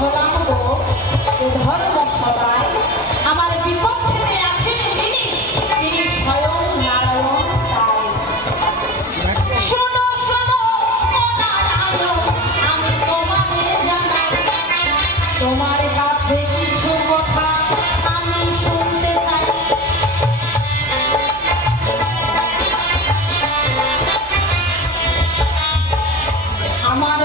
হলাম গো এ ধর্ম সভায় আমার বিপক্ষে আছেন যিনি, তিনি স্বয়ং নারায়ণ সাই। শোনো শোনো ও নারায়ণ, আমি তোমাদের জানাই, তোমার কাছে কিছু কথা আমি শুনতে চাই। আমার